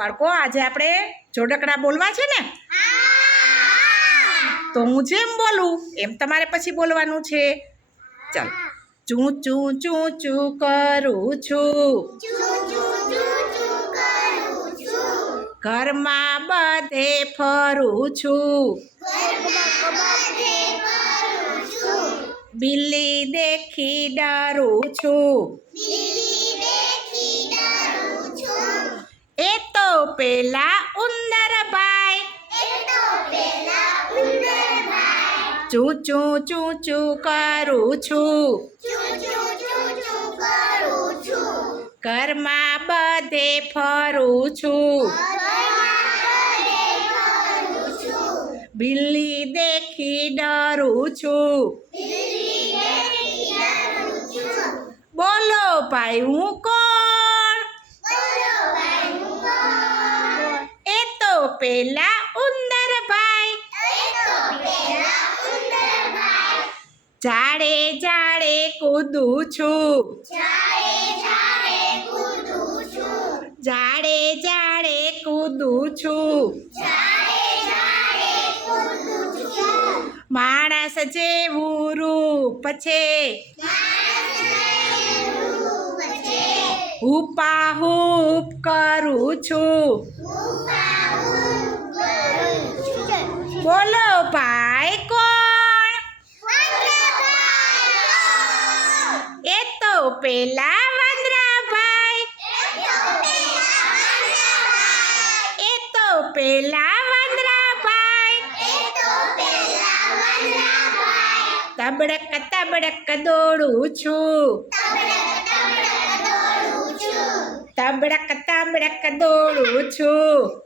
બાળકો આજે આપણે જોડકડા બોલવા છે ને? તો હું જેમ બોલું એમ તમારે પછી બોલવાનું છે. ચાલો. ચૂં ચૂં ચૂં ચૂં કરું છું. ઘરમાં બધે ફરું છું. બિલ્લી દેખી ડરું છું. પેલા ઉંદર ભાઈ. ચૂં ચું ચૂં કરું છું. ઘરમાં બધે ફરું છું. બિલ્લી દેખી ડરું છું. બોલો ભાઈ, હું કોણ? પેલા ઉંદર ભાઈ જાડે જાડે કૂદું છું જાડે જાડે કૂદું છું માણસ જેવું રૂપ છે હુપા હુપ કરું છું બોલો ભાઈ કોણ એ તો પેલા વંદરાભાઈ. એ તો પેલા વંદરાભાઈ. તબડક તબડક દોડું છું. તબડક તબડક દોડું છું.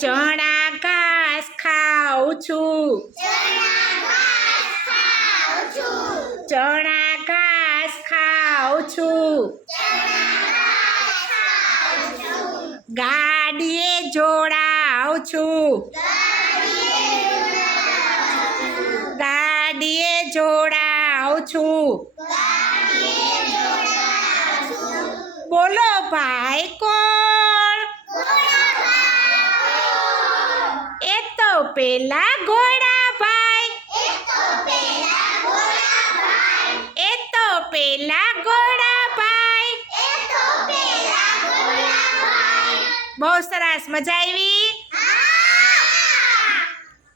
ચણા ઘાસ ખાઉં છું. ચણા ઘાસ ખાઉં છું. ગાડીએ જોડાઉં છું. ગાડીએ જોડાઉં છું. બોલો ભાઈ કોણ? એ તો પેલા ઘોડા પેલા ઘોડા ભાઈ. બહુ સરસ મજા આવી?